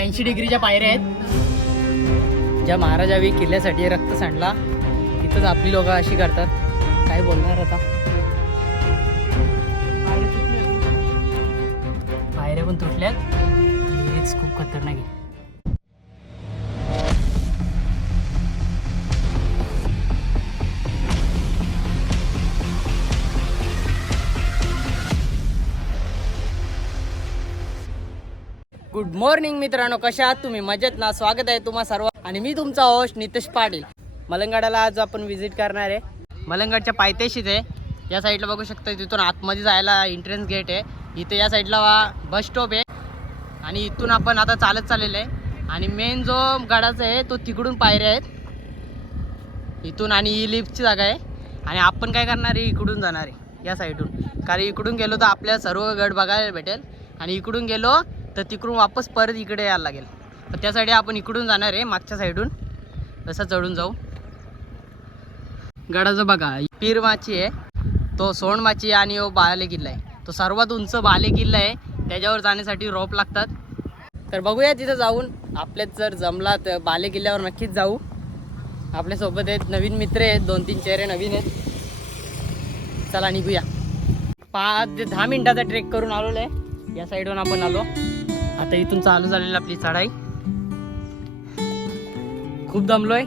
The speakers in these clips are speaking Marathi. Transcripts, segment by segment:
80 डिग्रीच्या पायऱ्या आहेत ज्या महाराजावी किल्ल्यासाठी रक्त सांडला तिथंच आपली लोक अशी करतात. काय बोलणार आता. पायऱ्या पण तुटल्यात. हेच खूप खतरनाक आहे. गुड मॉर्निंग मित्रांनो, कशा आहात तुम्ही? मजेत ना? स्वागत आहे तुम्हा सर्व. आणि मी तुमचा होस्ट नितेश पाटील. मलंगगडाला आज आपण विजिट करणार आहे. मलंगगडच्या पायथ्याशीच आहे. या साईडला बघू शकता, तिथून आतमध्ये जायला एंट्रन्स गेट आहे. इथे या साईडला बस स्टॉप आहे आणि इथून आपण आता चालत चाललेलं आहे. आणि मेन जो गडाचा आहे तो तिकडून पायऱ्या आहेत इथून, आणि ही लिफ्टची जागा आहे. आणि आपण काय करणार आहे, इकडून जाणार आहे या साईडून. कारण इकडून गेलो तर आपल्याला सर्व गड बघायला भेटेल, आणि इकडून गेलो तर तिकडून वापस परत इकडे यायला लागेल. तर त्यासाठी आपण इकडून जाणार आहे, मागच्या साईडून तसं चढून जाऊ. गडाचं बघा, पीरमाची आहे, तो सोंडमाची आहे, आणि तो बाले किल्ला आहे. तो सर्वात उंच बाले किल्ला आहे. त्याच्यावर जाण्यासाठी रोप लागतात. तर बघूया तिथं जाऊन. आपल्यात जर जमला तर बाले किल्ल्यावर नक्कीच जाऊ. आपल्यासोबत आहेत नवीन मित्र आहेत, 2-3 चेहरे नवीन आहेत. चला निघूया. 5 ते 10 मिनिटाचा ट्रेक करून आलेलो आहे. या साईडवरून आपण आलो. आता इथून चालू झालेली आपली चढाई. खूप दमलोय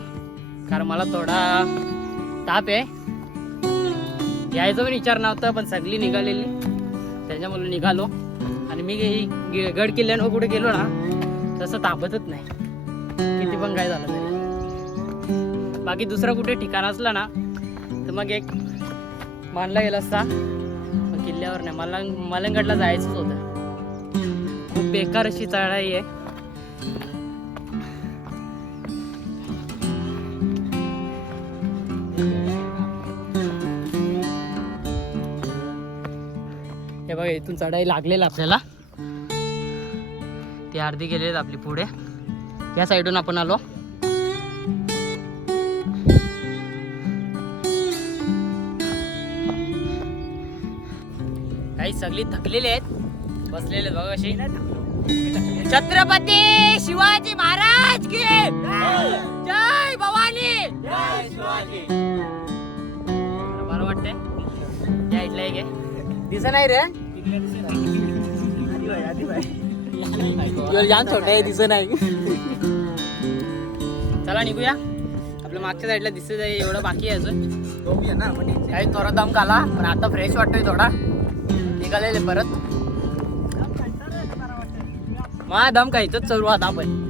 कारण मला थोडा ताप आहे. यायचं पण विचार नव्हता, पण सगळी निघालेली त्याच्यामुळे निघालो. आणि मी गड किल्ल्यानं कुठे गेलो ना तसं तापतच नाही, किती पण काय झालं तरी. बाकी दुसरं कुठे ठिकाण असलं ना तर मग एक मानला गेला असता, पण किल्ल्यावर नाही. मला मलंगगडला जायचंच होतं. खूप बेकार अशी चढाई आहे. हे बघा, इथून चढाई लागलेलं आपल्याला. ती अर्धी गेलेली आपली पुढे. या साईडून आपण आलो. काही सगळी थकलेली आहेत, बसलेले बघा कशी. छत्रपती शिवाजी महाराज की जय. भवानी जय शिवाजी. बरं वाटतंय. या इथला एक आहे, दिसत नाही रे. जाम छोटा आहे, दिसत नाही. चला निघूया. आपल्या मागच्या साईडला दिसत आहे, एवढं बाकी आहे अजून. काही थोडा दम काला, पण आता फ्रेश वाटतोय थोडा. निघालेले परत. मा दम का इथंच चढू आता आपण.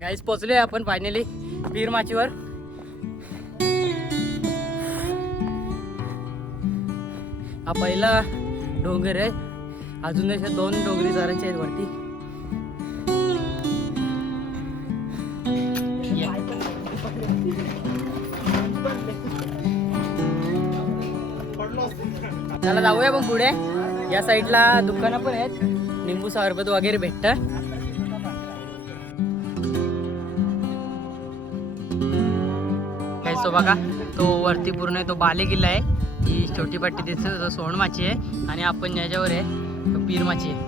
गाईस पोचलोय आपण फायनली पीरमाचीवर. हा पहिला डोंगर आहे. अजून अशा 2 डोंगरी चढायचे आहेत वरती. चला जाऊया पण पुढे. या साईडला दुकानं पण आहेत, निंबू सरबत वगैरे भेटतं. तो बघा, तो वरती पूर्ण तो बाले किल्ला आहे. ही छोटी पट्टी दिसते तो सोंडमाची आहे, आणि आपण याच्यावर आहे तो पीरमाची आहे.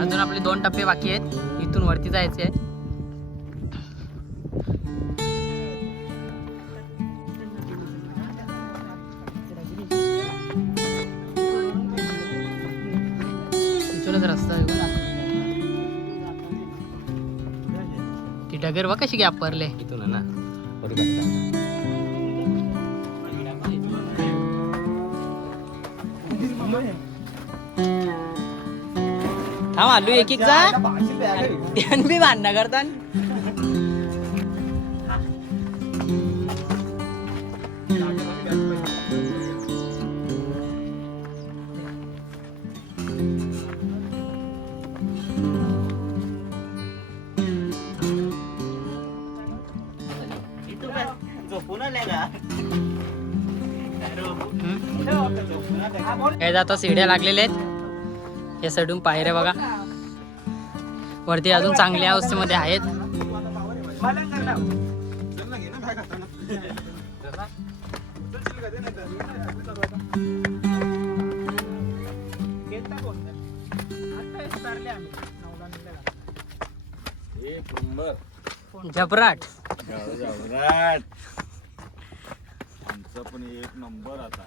अजून आपले 2 टप्पे बाकी आहेत. इथून वरती जायचे आहे. इथूनच रस्ता आहे. ती डगर बघ कशी गॅप पडले इथून ना. थांब आलू एक जा बी बांधणं करतात. काय आता सीड्या लागलेल्या आहेत, या साईडून पायऱ्या बघा, वरती अजून चांगल्या अवस्थेमध्ये आहेत. जबराट आमचा पण एक नंबर आता.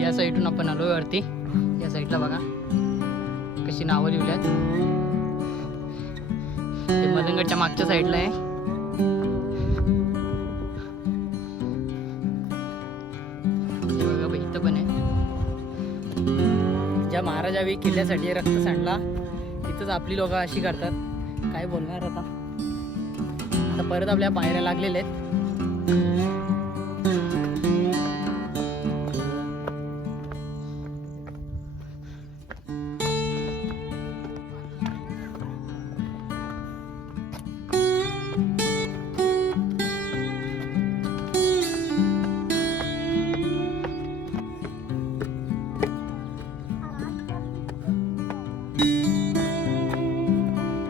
या साईडून आपण आलोय वरती. या साईडला बघा कशी नावं लिहिल्यात. ते मलंगडच्या मागच्या साईडला आहे. हे बघा बाई, इथं पण आहे. ज्या महाराजावी किल्ल्यासाठी रक्त सांडला तिथंच आपली लोक अशी करतात. काय बोलणार आता. आता परत आपल्या पायऱ्या लागलेल्या आहेत.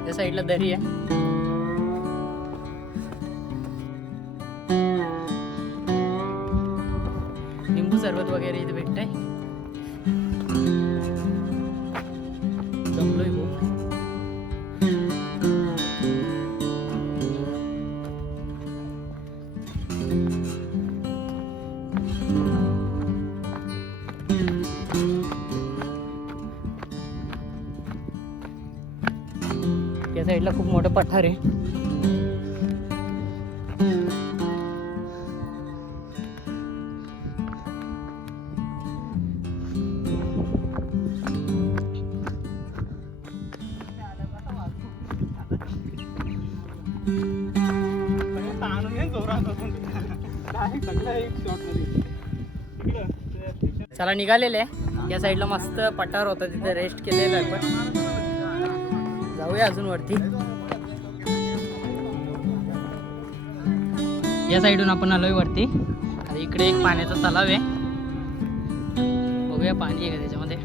त्या साईडला दरी आहे. लिंबू सरबत वगैरे इथे भेटतंय. जमलोय खूप. या साईडला खूप मोठं पठार आहे. चला निघालेले. या साईडला मस्त पठार होता, तिथे रेस्ट केलेलं आहे. पण जाऊया अजून वरती. या साईडून आपण आलोय वरती. आता इकडे एक पाण्याचा तलाव आहे. बघूया पाणी आहे का त्याच्यामध्ये.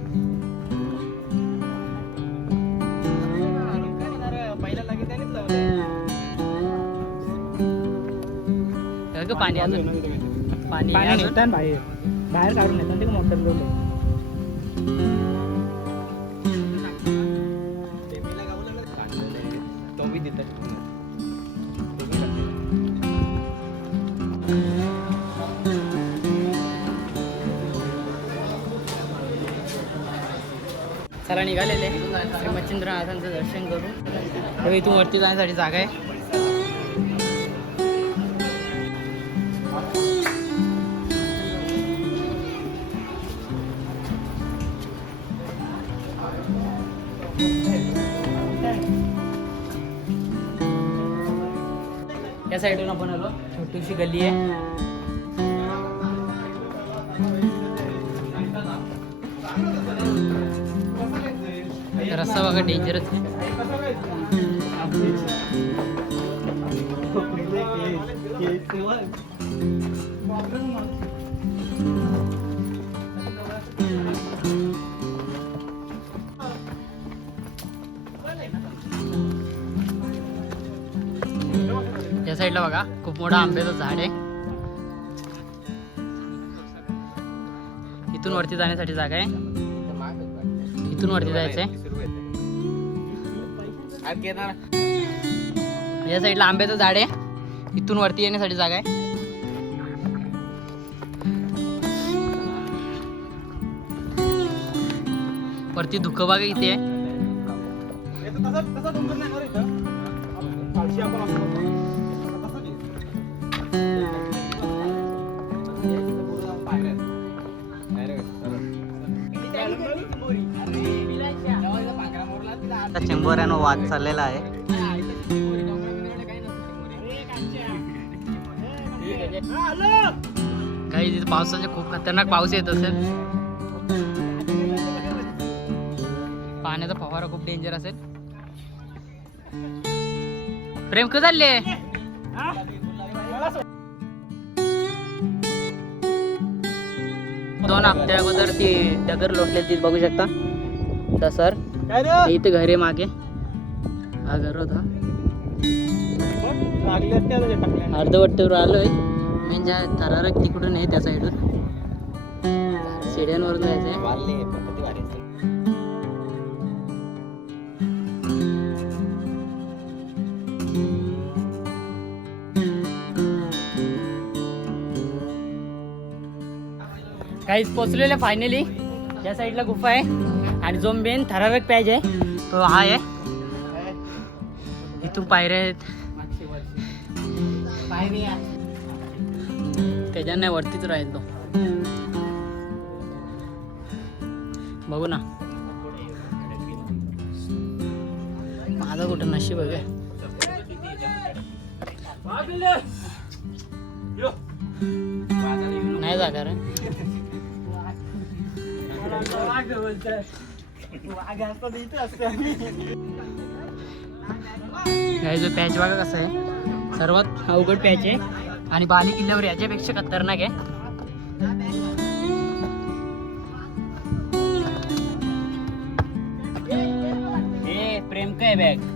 पाणी अजून पाणी बाहेर काढून येतात ते मोटर लोक. चला निघालेले श्री मच्छिंद्रनाथांचं दर्शन करून. इथून वरती जाण्यासाठी जागा आहे. या साईडून आपण आलो. छोटीशी गल्ली आहे. रस्ता बघा डेंजरच आहे. या साईडला बघा खूप मोठा आंब्याचं झाड आहे. इथून वरती जाण्यासाठी जागा आहे. इथून वरती जायचंय. या साईडला आंब्याचं झाड आहे. इथून वरती येण्यासाठी जागा आहे. वरती धुकं बघा किती आहे. चेंबोऱ्यानं वाद चाललेला आहे. काही तिथे पावसाचे खूप खतरनाक पाऊस येत असेल. पाण्याचा फवारा खूप डेंजर असेल. प्रेम क चालले. दोन हप्त्या अगोदर ती डगर लोटले ती बघू शकता. सर इथे घर आहे मागे. हा घर होता. अर्धवट्टीवर आलोय. म्हणजे थरारक तिकडून आहे त्या साईडून. शिड्यांवरून जायचंय. काहीच पोचलेलं फायनली. या साईडला गुफा आहे आणि जो मेन थरारक पॅच आहे तो हा आहे. इथून पायऱ्या आहेत. त्याच्या नाही वरतीच राहील तो. बघू ना माझं कुठं नशीब आहे. नाही जागा रे. जो पॅच बघा कसं आहे. सर्वात अवघड पॅच आहे आणि बाली किल्ल्यावर याच्यापेक्षा खतरनाक आहे. हे प्रेम काय बॅग.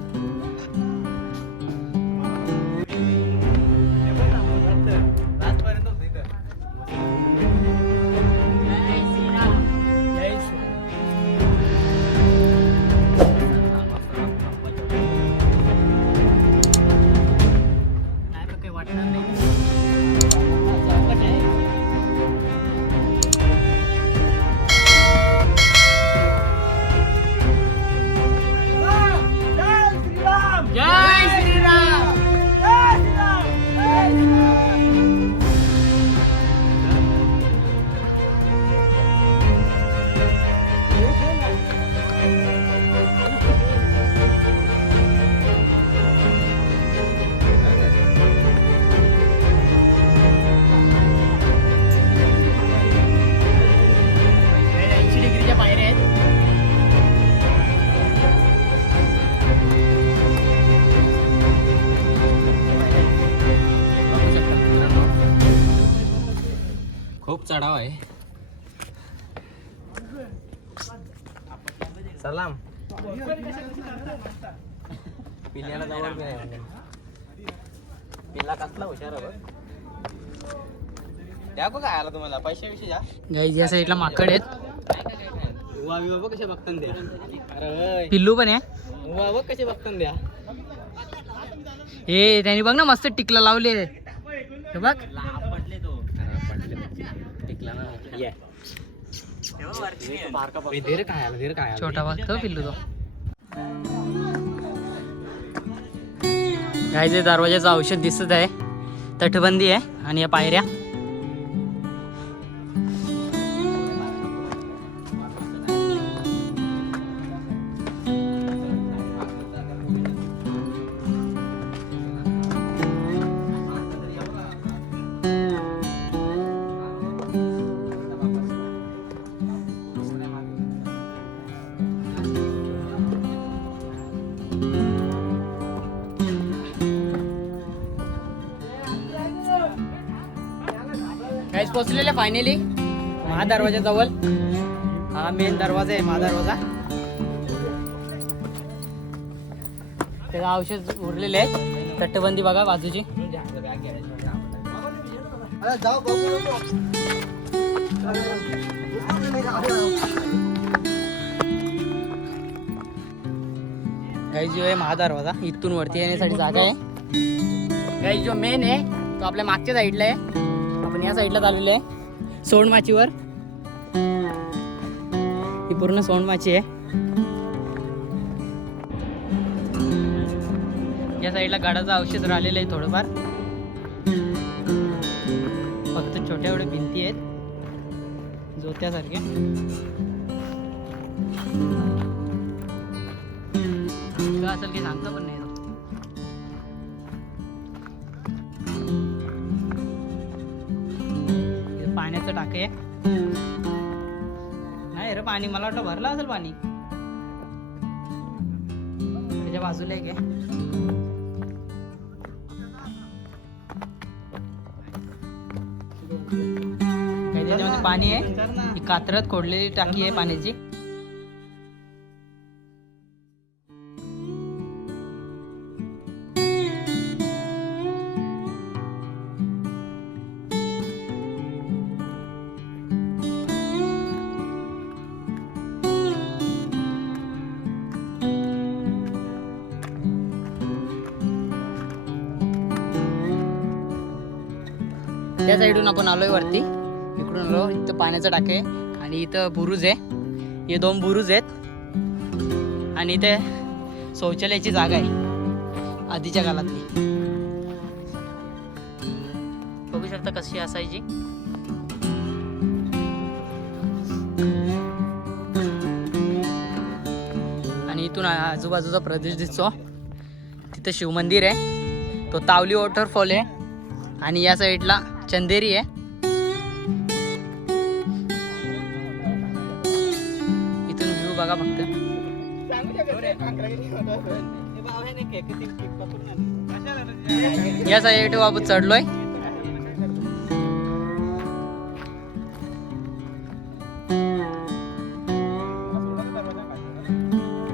खूप चढाव आहे. सलाम पिल्याला जवळ पिल्ला कसला हुशार काय आला तुम्हाला पैसे विषयी गाईज. या साईडला माकड आहेत. कसे बघतात द्या. अरे पिल्लू पण आहे. कसे बघतात द्या. हे त्यांनी बघ ना मस्त टिकला लावले बघ. छोटा बघतो पिल्लू तो. गाईचे दरवाजाचं औषध दिसत आहे. तटबंदी आहे आणि या पायऱ्या. गाईज पोचलेले फायनली महादरवाजा जवळ. हा मेन दरवाजा आहे महादरवाजा. त्याला औषध उरलेले आहेत. तटबंदी बघा बाजूची. गाईज जो आहे महादरवाजा. इथून वरती येण्यासाठी जागा आहे. गाईज जो मेन आहे तो आपल्या मागच्या साईडला आहे. आपण या साईडला चाललेलो आहे सोंडमाचीवर. ही पूर्ण सोंडमाची आहे. या साईडला गडाचं अवशेष राहिलेलं आहे थोडंफार. फक्त छोट्या एवढ्या भिंती आहेत जोत्यासारख्या. का असेल की सांगता पण नाही. पाण्याचं टाके नाही रे पाणी, मला वाटतं भरलं असेल पाणी. त्याच्या बाजूला एक आहे. त्याच्यामध्ये पाणी आहे. ही कात्रत खोडलेली टाकी आहे पाण्याची. त्या साईडून आपण आलोय वरती. इकडून आलो. इथं पाण्याचं टाके आणि इथं बुरुज आहे. हे 2 बुरुज आहेत आणि इथे शौचालयाची जागा आहे आधीच्या काळातली. बघू शकता कशी असायची. आणि इथून आजूबाजूचा प्रदेश दिसतो. तिथं शिवमंदिर आहे. तो तावली वॉटरफॉल आहे. आणि या साईडला चंदेरी आहे. इथून व्ह्यू बघा फक्त. या साईड आपण चढलोय.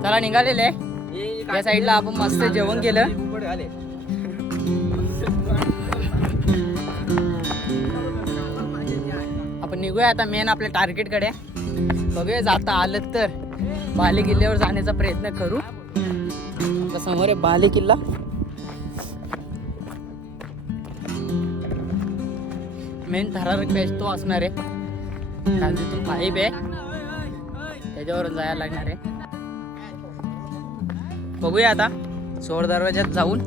चला निघालेले. या साईडला आपण मस्त जेवण केलं. आपण निघूया आता मेन आपल्या टार्गेट कडे. बघूया जाता आलं तर बाले किल्ल्यावर जाण्याचा प्रयत्न करू. आता समोर आहे बाले किल्ला. मेन थरारक बेस तो असणार आहे. कारण तिथून पाईप आहे त्याच्यावरून जायला लागणार आहे. बघूया आता सोड दरवाज्यात जाऊन.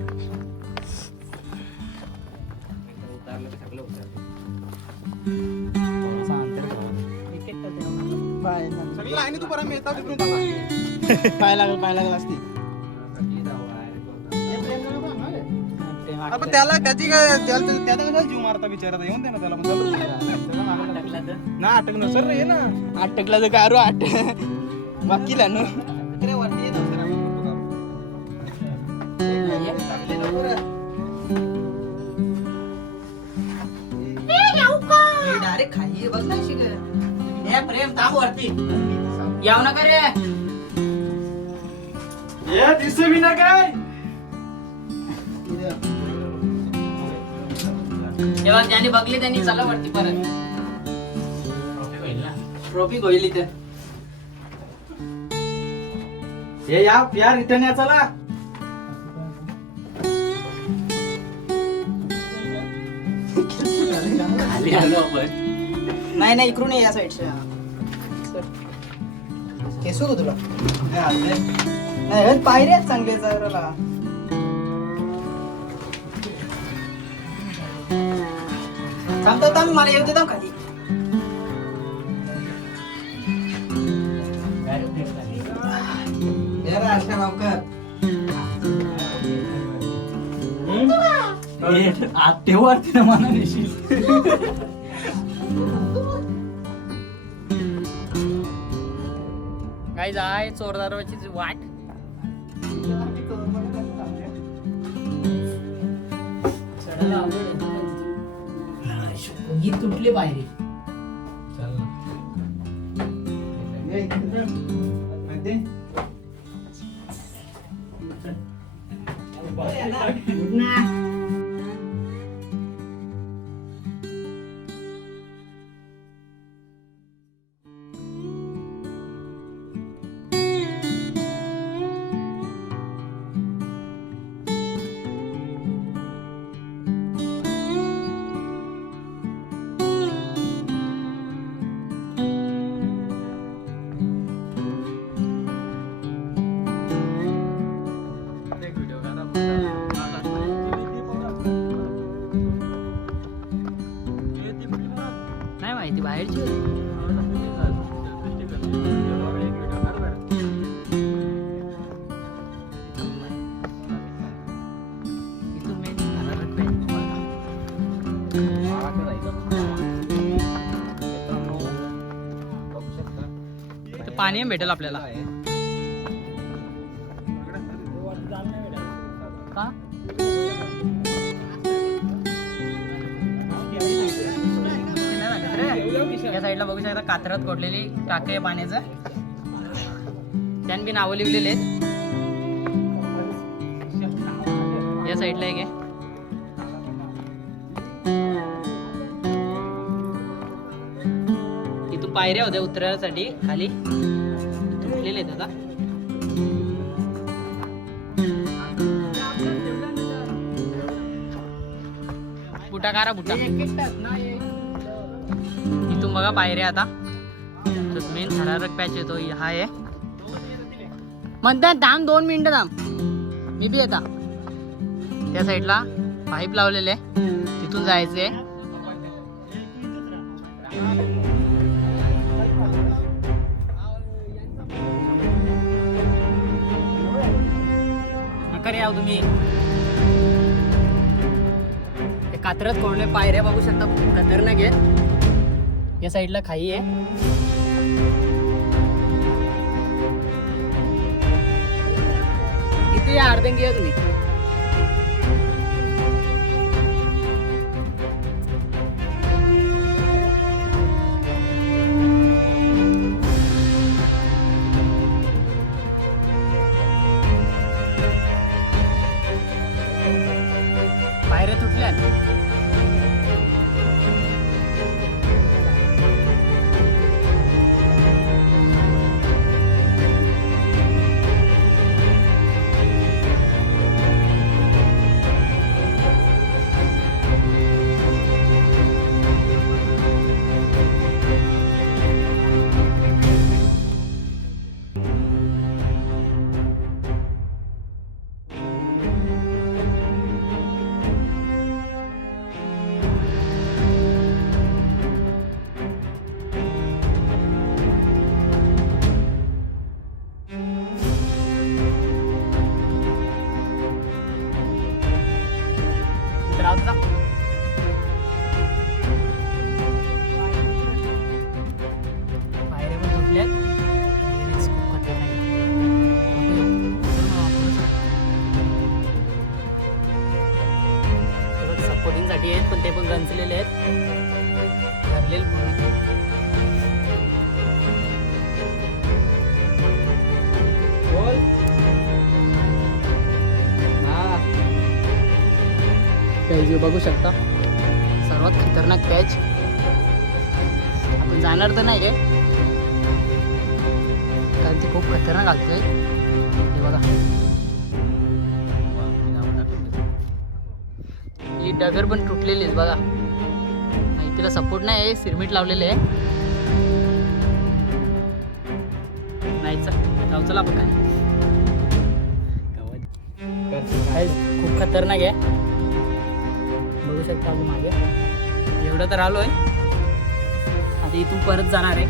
पाय लागल असती. आपण त्याला त्याची काय त्याला कसा जीव मारता बिचारा. येऊन दे ना त्याला. ना अटक नसर रे ना. अटकला तर काय आठ बाकी लानू डायरेक्ट खाली बघ ना. हे प्रेम थांब वरती. याव नका रे. ये दिसे भी ना काय. तेव्हा ज्यांनी बघली त्यांनी चला वरती परत. ट्रॉफी होईल इथे. हे या रिटर्न या चला. खाली आलो आपण. नाही इकडून या साईडच्या. केसू का तुला. नाही पायऱ्याच चांगले जरा. थांबता मला येऊ देता खाली. तेव्हावरती ना मला देशील. काय जाय चोर दरवाजाची वाट. ही तुटली पायरी. पाणी भेटेल आपल्याला का या साईडला बघू शकता कात्रत कोटलेली टाके आहे पाण्याचं त्यान बी नावं लिहिलेले आहेत या साईडला एक आहे इथून पायऱ्या होत्या उतरण्यासाठी खाली तुटलेले आहेत आता बुटा कारा बुटा इथून बघा पायऱ्या आता मेन थरारक पॅच येतो हा आहे म्हणतात थांब 2 मिनिटं थांब मी बी आता त्या साईडला पाईप लावलेले तिथून जायचंय नका रे याव तुम्ही कात्रत कोरणे पायऱ्या बघू शकता खूप खतरनाक आहे या साईडला खाई आहे किती अर्धंगी आहे तुम्ही पायऱ्या तुटल्या पायऱ्या पण तुटल्यात खूप खतरनाक सपोर्टिंग साठी आहेत पण ते पण गंजलेले आहेत भरलेले पूर्ण पॅच बघू शकता सर्वात खतरनाक पॅच आपण जाणार तर नाही कारण ते खूप खतरनाक घालतोय हे बघा ही डगर पण तुटलेली आहे बघा नाही तिला सपोर्ट नाही आहे सिरमिट लावलेले आहे नाही चला आपण काय खूप खतरनाक आहे बघू शकता आपण मागे एवढं तर आलोय आता इथून परत जाणार आहे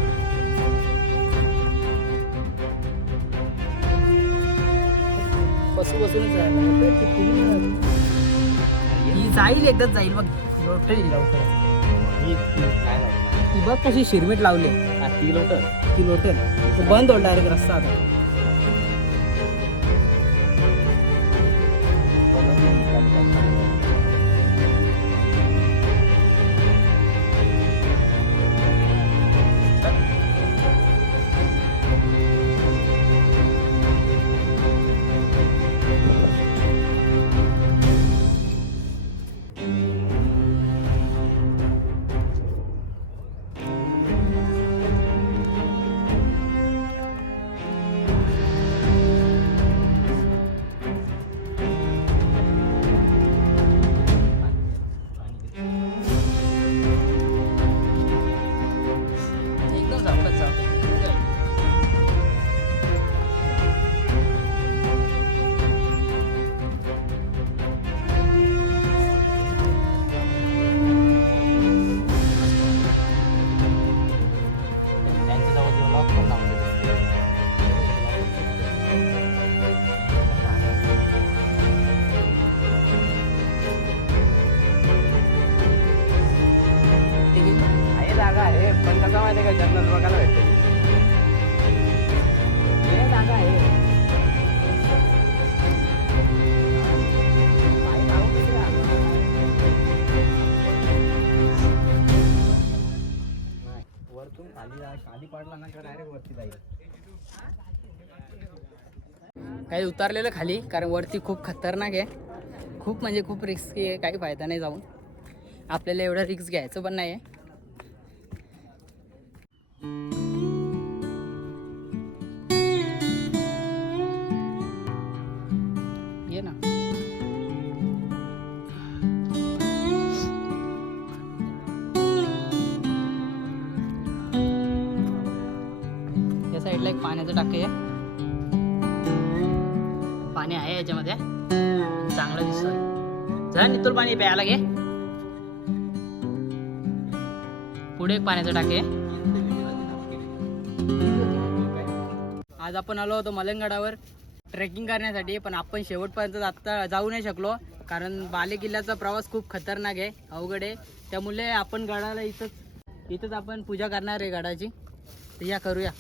बसूनच ही जाईल एकदाच जाईल बघ लोटरी लवकर ती बघ कशी शिरमीट लावली ती लोटर बंद होईल डायरेक्ट रस्ता आता काही उतरलेलं खाली, कारण वरती खूप खतरनाक आहे, खूप म्हणजे खूप रिस्की आहे. काही फायदा नाही जाऊन, आपल्याला एवढं रिस्क घ्यायचं पण नाही आहे. ये ना. या साईडला एक पाण्याचं टाके आहे, पाणी आहे याच्यामध्ये, चांगलं दिसतोय. चला नितोल पाणी प्यायला घे. पुढे एक पाण्याचं टाके. आज आपण आलो होतो मलंगगडावर ट्रेकिंग करण्यासाठी, पण आपण शेवटपर्यंत आता जाऊ नाही शकलो, कारण बाले किल्ल्याचा प्रवास खूप खतरनाक आहे, अवघड आहे. त्यामुळे आपण गडाला इथंच आपण पूजा करणार आहे गडाची. तर या करूया.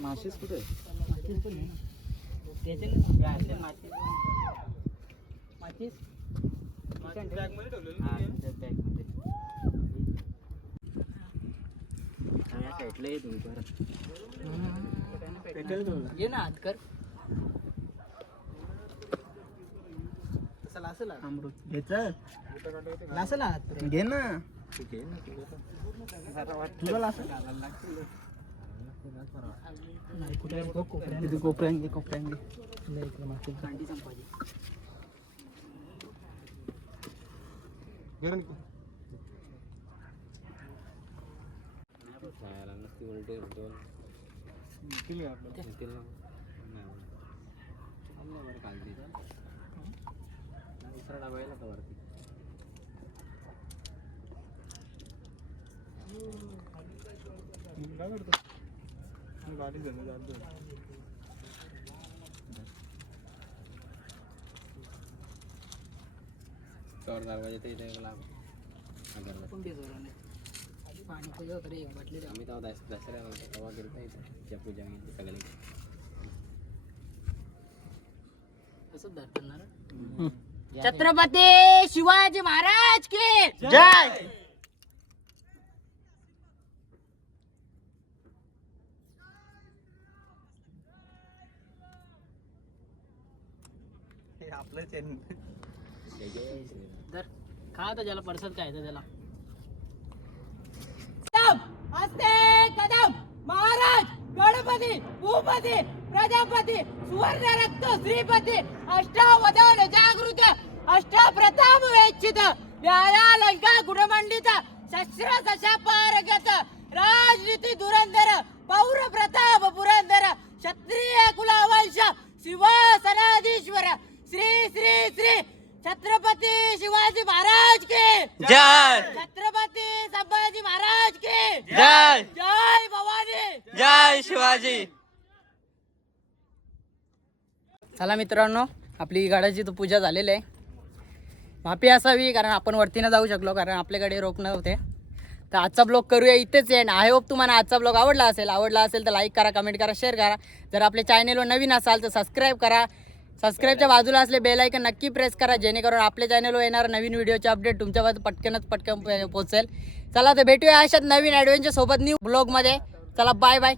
माशीस कुठे ये ना हात कर. घे ना तुला छत्रपती शिवाजी महाराज की जय. तर खा आता, ज्याला पडसत काय तर त्याला. हस्ते कदम महाराज गणपती भूपती प्रजापती सुवर्ण रक्त श्रीपती अष्टावधान जागृत अष्टप्रताप वेचित व्यायालंका गुणमंडित शस्त्र सशा पारगत राजनीती धुरंधर पौर प्रताप पुरंदर क्षत्रिय कुलवंश सिंहासनाधीश्वर श्री श्री श्री छत्रपती शिवाजी महाराज के जय. छत्रपती संभाजी महाराज के जय. जय भवानी. जय शिवाजी. चला मित्रांनो, आपली गडाची तो पूजा झालेली आहे. माफी असावी, कारण आपण वरती न जाऊ शकलो, कारण आपल्याकडे रोप नव्हते. तर आजचा ब्लॉग करूया इथेच एंड. आय होप तुम्हाला आजचा ब्लॉग आवडला असेल तर लाईक करा, कमेंट करा, शेअर करा. जर आपल्या चॅनलवर नवीन असाल तर सबस्क्राईब करा. सबस्क्राईबच्या बाजूला असले बेल आयकन नक्की प्रेस करा, जेणेकरून आपल्या चॅनलवर येणारा नवीन व्हिडिओचे अपडेट तुमच्यापर्यंत पटकन पोहोचेल. चला तर भेटूया अशात नवीन ॲडव्हेंचर सोबत न्यू ब्लॉगमध्ये. चला बाय बाय.